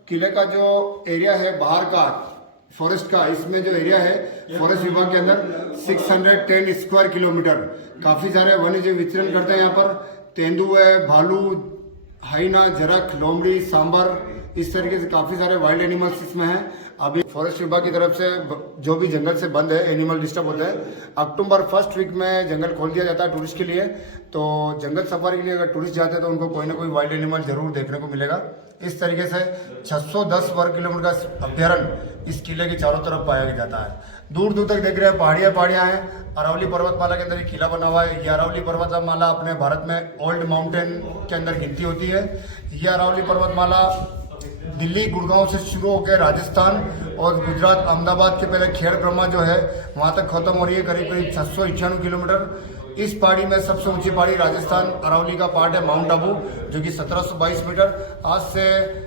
किले का जो एरिया है बाहर का फॉरेस्ट का, इसमें जो एरिया है फॉरेस्ट विभाग के अंदर 610 स्क्वायर किलोमीटर, काफी सारे वन्य जीव विचरण करते हैं यहाँ पर। तेंदुए, भालू, हाइना, जरख, लोमड़ी, सांबर, इस तरीके से काफी सारे वाइल्ड एनिमल्स इसमें हैं। अभी फॉरेस्ट विभाग की तरफ से जो भी जंगल से बंद है, एनिमल डिस्टर्ब होते हैं। अक्टूबर फर्स्ट वीक में जंगल खोल दिया जाता है टूरिस्ट के लिए। तो जंगल सफारी के लिए अगर टूरिस्ट जाते हैं तो उनको कोई ना कोई वाइल्ड एनिमल जरूर देखने को मिलेगा। इस तरीके से 610 वर्ग किलोमीटर का अभ्यारण्य इस किले के चारों तरफ पाया जाता है। दूर दूर तक देख रहे हैं पहाड़ियाँ हैं। अरावली पर्वतमाला के अंदर एक किला बना हुआ है। ये अरावली पर्वतमाला अपने भारत में ओल्ड माउंटेन के अंदर गिनती होती है। ये अरावली पर्वतमाला दिल्ली गुड़गांव से शुरू होकर राजस्थान और गुजरात अहमदाबाद के पहले खेड़ ब्रह्मा जो है वहां तक खत्म हो रही है, करीब करीब 691 किलोमीटर। इस पहाड़ी में सबसे ऊंची पहाड़ी राजस्थान अरावली का पार्ट है माउंट आबू, जो कि 1722 मीटर। आज से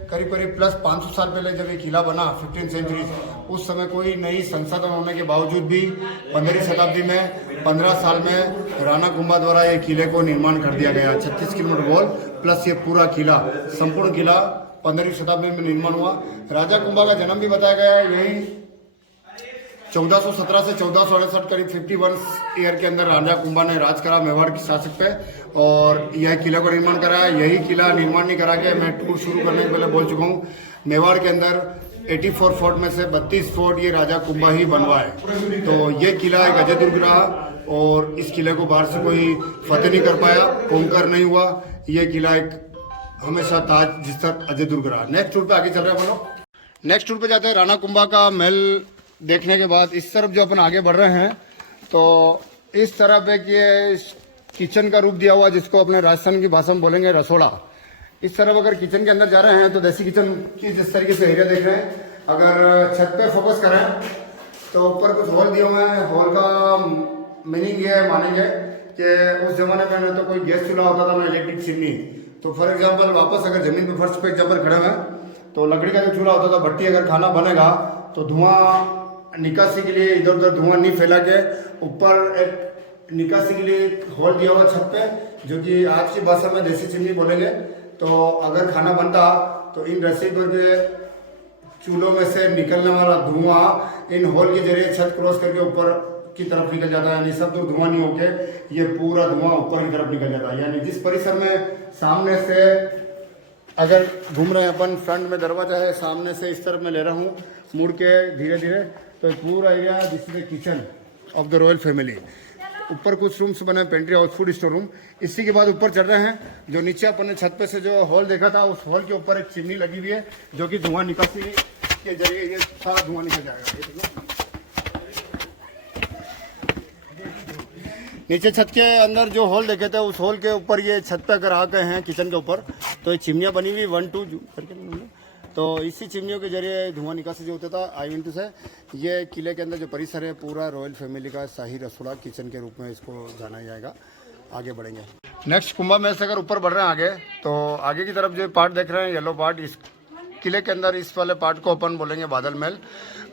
करीब करीब प्लस 500 साल पहले जब ये किला बना 15 सेंचुरी, उस समय कोई नई संसाधन होने के बावजूद भी 15वीं शताब्दी में 15 साल में राणा कुंभा द्वारा ये किले को निर्माण कर दिया गया। 36 किलोमीटर वॉल प्लस ये पूरा किला, संपूर्ण किला 15वीं शताब्दी में निर्माण हुआ। राजा कुंभा का जन्म भी बताया गया है यही 1417 से 1468, करीब 51 ईयर के अंदर राजा कुंभा ने राज करा मेवाड़ के शासक पे और यह किला को निर्माण कराया। यही किला निर्माण नहीं करा के मैं टूर शुरू करने से पहले बोल चुका हूँ, मेवाड़ के अंदर 84 फोर्ट में से 32 फोर्ट ये राजा कुंभा ही बनवाए। तो ये किला एक अजय दुर्ग रहा और इस किले को बाहर से कोई फतेह नहीं कर पाया, कोंकर नहीं हुआ। ये किला एक हमेशा ताज जिस तरह अजय दुर्ग रहा। नेक्स्ट टूर पे आगे चल रहे हैं अपन लोग। नेक्स्ट टूर पे जाते हैं। राणा कुंभा का महल देखने के बाद इस तरफ जो अपन आगे बढ़ रहे हैं तो इस तरफ एक ये किचन का रूप दिया हुआ, जिसको अपने राजस्थान की भाषा में बोलेंगे रसोड़ा। इस तरफ अगर किचन के अंदर जा रहे हैं तो देसी किचन की जिस तरीके से एरिया देख रहे हैं, अगर छत पे फोकस करें तो ऊपर कुछ हॉल दिए हुए हैं। हॉल का मीनिंग ये मानेंगे कि उस जमाने में न तो कोई गैस चूल्हा होता था, ना इलेक्ट्रिक चिमनी। तो फॉर एग्जाम्पल वापस अगर जमीन पे फर्श पे एग्जाम्पल खड़े हुए तो लकड़ी का जो चूल्हा होता था, भट्टी, अगर खाना बनेगा तो धुआं निकासी के लिए इधर उधर धुआं नहीं फैला के ऊपर एक निकासी के लिए हॉल दिया हुआ छत पे, जो कि आज की भाषा में देसी चिमनी बोलेंगे। तो अगर खाना बनता तो इन रस्सीकों के चूल्हों में से निकलने वाला धुआं इन हॉल के जरिए छत क्रॉस करके ऊपर की तरफ निकल जाता है। यानी सब तो धुआं नहीं होके ये पूरा धुआं ऊपर की तरफ निकल जाता है। यानी जिस परिसर में सामने से अगर घूम रहे हैं अपन, फ्रंट में दरवाजा है, सामने से इस तरफ मैं ले रहा हूँ मुड़ के धीरे धीरे, तो पूरा area this is the kitchen of the royal family. ऊपर कुछ रूम्स बने, pantry house, food store room. इसी के बाद ऊपर चढ़ रहे हैं। जो नीचे अपन ने छत पे से जो हॉल देखा था, उस हॉल के ऊपर एक चिमनी लगी हुई है, जो कि धुआं निकासी के जरिए ये सारा धुआं निकल जाएगा। नीचे छत के अंदर जो हॉल देखे थे, उस हॉल के ऊपर ये छत पे अगर आ गए हैं किचन के ऊपर, तो ये चिमनियाँ बनी हुई 1 2 करके, तो इसी चिमनियों के जरिए धुआं निकासी जो होता था। आई मीन टू से ये किले के अंदर जो परिसर है पूरा रॉयल फैमिली का शाही रसोड़ा किचन के रूप में इसको जाना जाएगा। आगे बढ़ेंगे। नेक्स्ट कुंभा महल से अगर ऊपर बढ़ रहे हैं आगे, तो आगे की तरफ जो पार्ट देख रहे हैं येलो पार्ट, इस किले के अंदर इस वाले पार्ट को अपन बोलेंगे बादल महल।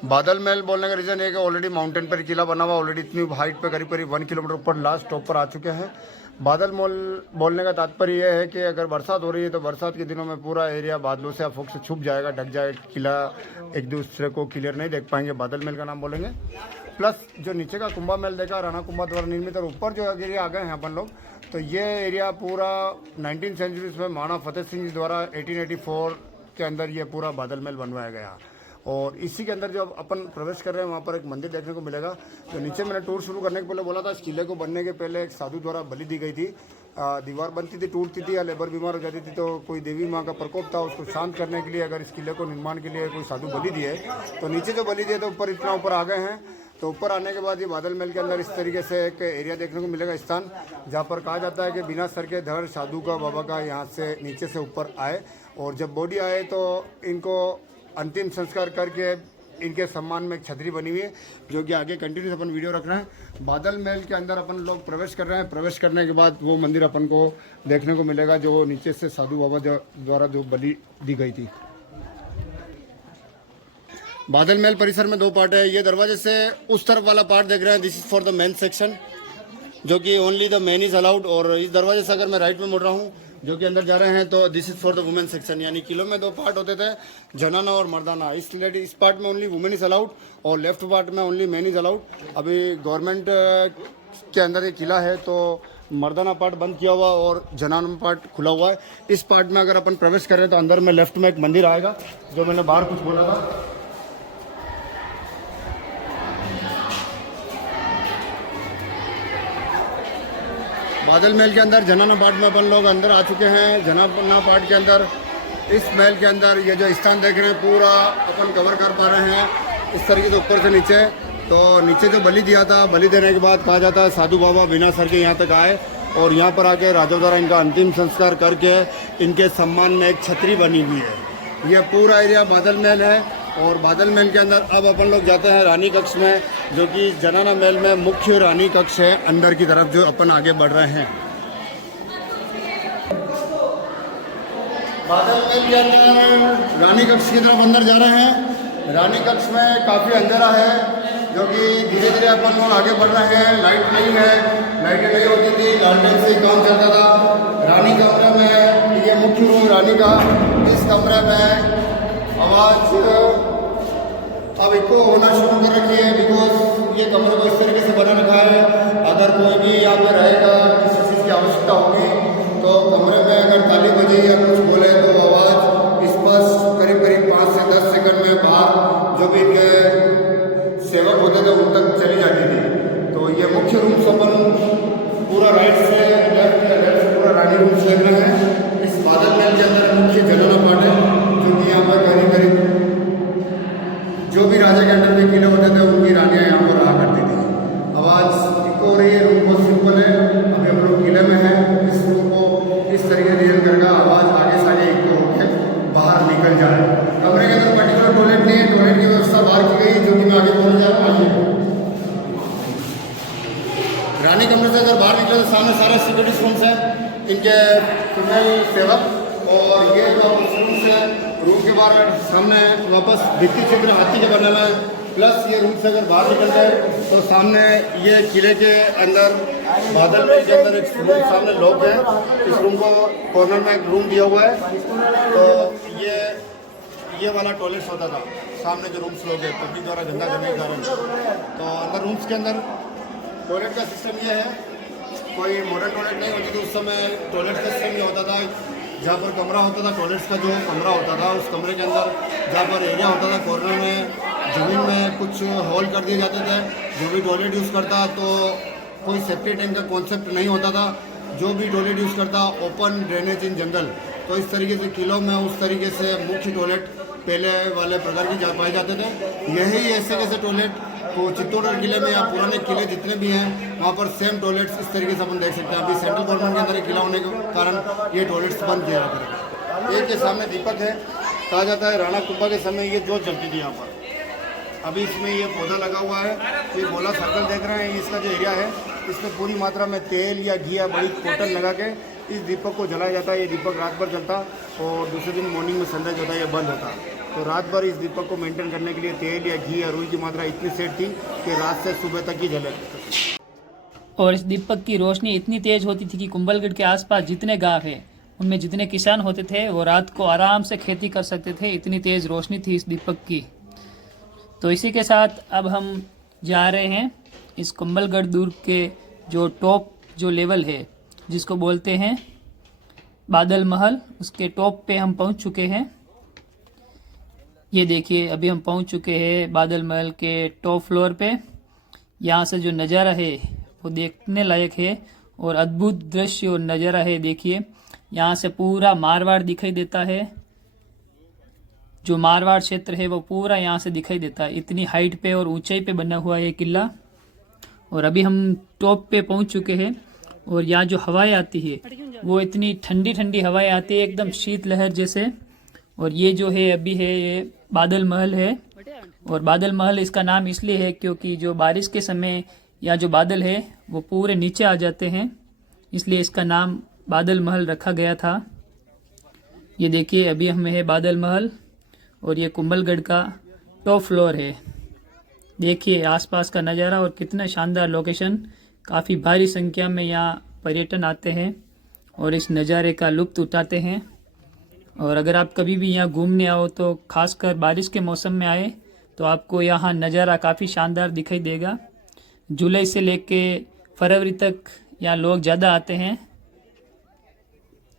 बादल महल बोलने का रीज़न है कि ऑलरेडी माउंटेन पर किला बना हुआ, ऑलरेडी इतनी हाइट पे करीब करीब 1 किलोमीटर ऊपर लास्ट टॉप पर आ चुके हैं। बादल महल बोलने का तात्पर्य यह है कि अगर बरसात हो रही है तो बरसात के दिनों में पूरा एरिया बादलों से या फॉग से छुप जाएगा, ढक जाएगा, किला एक दूसरे को क्लियर नहीं देख पाएंगे। बादल महल का नाम बोलेंगे। प्लस जो नीचे का कुंभा महल देखा राणा कुंभा द्वारा निर्मित, और ऊपर जो एरिया आ गए हैं अपन लोग, तो ये एरिया पूरा 19 सेंचुरीज में महाराणा फतेह सिंह जी द्वारा 1884 के अंदर ये पूरा बादल महल बनवाया गया। और इसी के अंदर जो अपन प्रवेश कर रहे हैं वहाँ पर एक मंदिर देखने को मिलेगा। तो नीचे मैंने टूर शुरू करने के पहले बोला था, इस किले को बनने के पहले एक साधु द्वारा बलि दी गई थी। दीवार बनती थी, टूटती थी या लेबर बीमार हो जाती थी, तो कोई देवी माँ का प्रकोप था, उसको शांत करने के लिए अगर इस किले को निर्माण के लिए कोई साधु बलि दिए, तो नीचे जो बलि दिए तो ऊपर इतना ऊपर आ गए हैं। तो ऊपर आने के बाद ये बादल महल के अंदर इस तरीके से एक एरिया देखने को मिलेगा, स्थान जहाँ पर कहा जाता है कि बिना सर के धड़ साधु का बाबा का यहाँ से नीचे से ऊपर आए, और जब बॉडी आए तो इनको अंतिम संस्कार करके इनके सम्मान में एक छतरी बनी हुई है, जो कि आगे कंटिन्यूस अपन वीडियो रख रहे हैं। बादल महल के अंदर अपन लोग प्रवेश कर रहे हैं। प्रवेश करने के बाद वो मंदिर अपन को देखने को मिलेगा जो नीचे से साधु बाबा द्वारा जो बलि दी गई थी। बादल महल परिसर में 2 पार्ट है। ये दरवाजे से उस तरफ वाला पार्ट देख रहे हैं, this is for the main section, जो कि only the main is allowed. और इस दरवाजे से अगर मैं राइट में मुड़ रहा हूँ, जो कि अंदर जा रहे हैं, तो this is for the women section. यानी किलो में 2 पार्ट होते थे, जनाना और मर्दाना। इस पार्ट में ओनली वुमेन इज अलाउड और लेफ्ट पार्ट में ओनली मेन इज अलाउड। अभी गवर्नमेंट के अंदर ये किला है, तो मर्दाना पार्ट बंद किया हुआ और जनाना पार्ट खुला हुआ है। इस पार्ट में अगर अपन प्रवेश करें तो अंदर में लेफ्ट में एक मंदिर आएगा, जो मैंने बाहर कुछ बोला था। बादल महल के अंदर जनाना पार्ट में अपन लोग अंदर आ चुके हैं। जनाना पार्ट के अंदर, इस महल के अंदर ये जो स्थान देख रहे हैं पूरा अपन कवर कर पा रहे हैं इस तरीके से ऊपर से नीचे। तो नीचे जो बलि दिया था, बलि देने के बाद कहा जाता है साधु बाबा बिना सर के यहाँ तक आए और यहाँ पर आके राजाओं द्वारा इनका अंतिम संस्कार करके इनके सम्मान में एक छतरी बनी हुई है। यह पूरा एरिया बादल महल है। और बादल महल के अंदर अब अपन लोग जाते हैं रानी कक्ष में, जो कि जनाना महल में मुख्य रानी कक्ष है, अंदर की तरफ जो अपन आगे बढ़ रहे हैं। बादल महल के अंदर रानी कक्ष की तरफ अंदर जा रहे हैं। रानी कक्ष में काफ़ी अंधेरा है, जो कि धीरे धीरे अपन लोग आगे बढ़ रहे हैं। लाइट नहीं है, लाइटें नहीं होती थी, लालटेन से ही काम चलता था। रानी कमरे में, ये मुख्य रूम रानी का, इस कमरे में आवाज़ अब इको होना शुरू कर रखी है, बिकॉज ये कमरे को इस तरीके से बना रखा है। अगर कोई भी यहाँ पे रहेगा, किसी चीज़ की आवश्यकता होगी, तो कमरे में अगर ताली बजे या कुछ बोले तो आवाज़ स्पष्ट करीब करीब 5 से 10 सेकंड में बाहर जो भी इनके सेवक होते थे उन तक चली जाती थी। तो ये मुख्य रूम से अपन पूरा राइट से लेफ्ट या लेफ्ट से पूरा रानी रूम से देख रहे हैं। इस बादल महल के अंदर मुख्य जनाना पार्ट है, जो कि यहाँ पर करीब करीब जो भी राजा के अंडर में किले होते थे उनकी रानियाँ यहाँ पर रहा करती थी। आवाज़ इको हो रही है, रूम बहुत सिंपल है। अभी हम लोग किले में हैं। इस रूम को इस तरीके से रियल करके आवाज़ आगे से आगे इको होकर बाहर निकल जाए। कमरे के अंदर पर्टिकुलर टॉयलेट नहीं है, टॉयलेट की व्यवस्था बाहर की गई, जो कि मैं आगे बोलने जा रहा हूँ। रानी कमरे से अगर बाहर निकले तो सामने सारे सिक्योरिटी रूम्स हैं, इनके फीमेल सेवक। और ये जो रूम से रूम के बाहर सामने वापस भित्ति चित्र हाथी के बने हुए हैं। प्लस ये रूम से अगर बाहर निकल गए तो सामने ये किले के अंदर बादल महल के अंदर एक रूम सामने लॉक है। इस रूम को कॉर्नर में एक रूम दिया हुआ है। तो ये वाला टॉयलेट होता था, सामने जो रूम्स लोग है पब्लिक द्वारा धंधा करने के कारण। तो अंदर रूम्स के अंदर टॉयलेट का सिस्टम ये है, कोई मॉडर्न टॉयलेट नहीं होती थी उस समय। टॉयलेट का सिस्टम ये होता था, जहाँ पर कमरा होता था, टॉयलेट्स का जो कमरा होता था, उस कमरे के अंदर जहाँ पर एरिया होता था कॉर्नर में ज़मीन में कुछ हॉल कर दिए जाते थे। जो भी टॉयलेट यूज़ करता तो कोई सेफ्टी टैंक का कॉन्सेप्ट नहीं होता था। जो भी टॉयलेट यूज़ करता ओपन ड्रेनेज इन जंगल। तो इस तरीके से किलों में उस तरीके से मुख्य टॉयलेट पहले वाले प्रकार की पाए जाते थे। यही ऐसे कैसे टॉयलेट तो चित्तौड़गढ़ किले में या पुराने किले जितने भी हैं वहाँ पर सेम टॉयलेट्स इस तरीके से अपन देख सकते हैं। अभी सेंट्रल गवर्नमेंट के अंदर एक किला होने के कारण ये टॉयलेट्स बंद किया जाता है। एक के सामने दीपक है, कहा जाता है राणा कुंभा के समय ये जोत जलती थी यहाँ पर। अभी इसमें ये पौधा लगा हुआ है, ये गोला सर्कल देख रहे हैं, इसका जो एरिया है इसमें पूरी मात्रा में तेल या घी या बड़ी कोटन लगा के इस दीपक को जलाया जाता है। ये दीपक रात भर चलता और दूसरे दिन मॉर्निंग में सनराइज होता है, ये बंद होता। तो रात भर इस दीपक को मेंटेन करने के लिए तेल या घी या रुई की मात्रा इतनी सेट थी कि रात से सुबह तक ही जले। और इस दीपक की रोशनी इतनी तेज होती थी कि कुंभलगढ़ के आसपास जितने गांव हैं उनमें जितने किसान होते थे वो रात को आराम से खेती कर सकते थे, इतनी तेज रोशनी थी इस दीपक की। तो इसी के साथ अब हम जा रहे हैं इस कुंभलगढ़ दुर्ग के जो टॉप जो लेवल है जिसको बोलते हैं बादल महल, उसके टॉप पे हम पहुंच चुके हैं। ये देखिए अभी हम पहुंच चुके हैं बादल महल के टॉप फ्लोर पे। यहाँ से जो नज़ारा है वो देखने लायक है और अद्भुत दृश्य और नज़ारा है। देखिए यहाँ से पूरा मारवाड़ दिखाई देता है, जो मारवाड़ क्षेत्र है वो पूरा यहाँ से दिखाई देता है। इतनी हाइट पे और ऊंचाई पे बना हुआ है किला। और अभी हम टॉप पे पहुंच चुके हैं और यहाँ जो हवाएं आती है वो इतनी ठंडी ठंडी हवाएं आती है एकदम शीतलहर जैसे। और ये जो है अभी है ये बादल महल है। और बादल महल इसका नाम इसलिए है क्योंकि जो बारिश के समय या जो बादल है वो पूरे नीचे आ जाते हैं, इसलिए इसका नाम बादल महल रखा गया था। ये देखिए अभी हमें है बादल महल और ये कुंभलगढ़ का टॉप फ्लोर है। देखिए आसपास का नज़ारा और कितना शानदार लोकेशन। काफ़ी भारी संख्या में यहाँ पर्यटन आते हैं और इस नज़ारे का लुत्फ़ उठाते हैं। और अगर आप कभी भी यहाँ घूमने आओ तो खासकर बारिश के मौसम में आए तो आपको यहाँ नज़ारा काफ़ी शानदार दिखाई देगा। जुलाई से लेके फरवरी तक यहाँ लोग ज़्यादा आते हैं।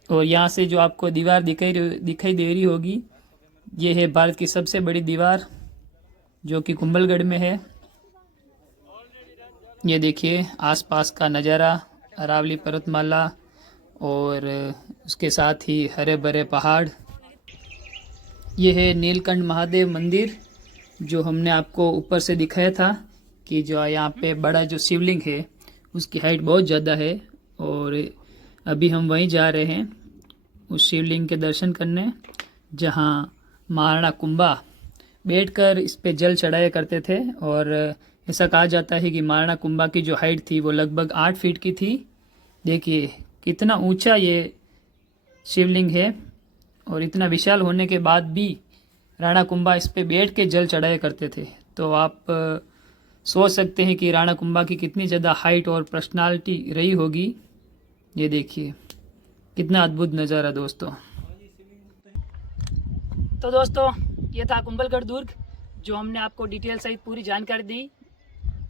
और यहाँ से जो आपको दीवार दिखाई दे रही होगी, ये है भारत की सबसे बड़ी दीवार जो कि कुंभलगढ़ में है। ये देखिए आसपास का नज़ारा, अरावली पर्वतमाला और उसके साथ ही हरे भरे पहाड़। ये है नीलकंठ महादेव मंदिर जो हमने आपको ऊपर से दिखाया था कि जो यहाँ पे बड़ा जो शिवलिंग है उसकी हाइट बहुत ज़्यादा है। और अभी हम वहीं जा रहे हैं उस शिवलिंग के दर्शन करने जहाँ महाराणा कुंभा बैठकर इस पे जल चढ़ाया करते थे। और ऐसा कहा जाता है कि महाराणा कुंभा की जो हाइट थी वो लगभग 8 फीट की थी। देखिए कितना ऊंचा ये शिवलिंग है और इतना विशाल होने के बाद भी राणा कुंभा इस पे बैठ के जल चढ़ाया करते थे। तो आप सोच सकते हैं कि राणा कुंभा की कितनी ज़्यादा हाइट और पर्सनालिटी रही होगी। ये देखिए कितना अद्भुत नज़ारा दोस्तों। तो दोस्तों ये था कुंभलगढ़ दुर्ग जो हमने आपको डिटेल सहित पूरी जानकारी दी।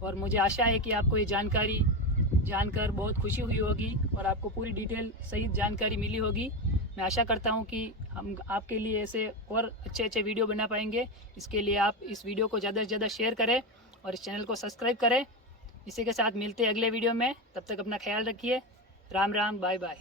और मुझे आशा है कि आपको ये जानकारी जानकर बहुत खुशी हुई होगी और आपको पूरी डिटेल सहित जानकारी मिली होगी। मैं आशा करता हूँ कि हम आपके लिए ऐसे और अच्छे वीडियो बना पाएंगे। इसके लिए आप इस वीडियो को ज़्यादा से ज़्यादा शेयर करें और इस चैनल को सब्सक्राइब करें। इसी के साथ मिलते हैं अगले वीडियो में। तब तक अपना ख्याल रखिए। Ram Ram, bye bye.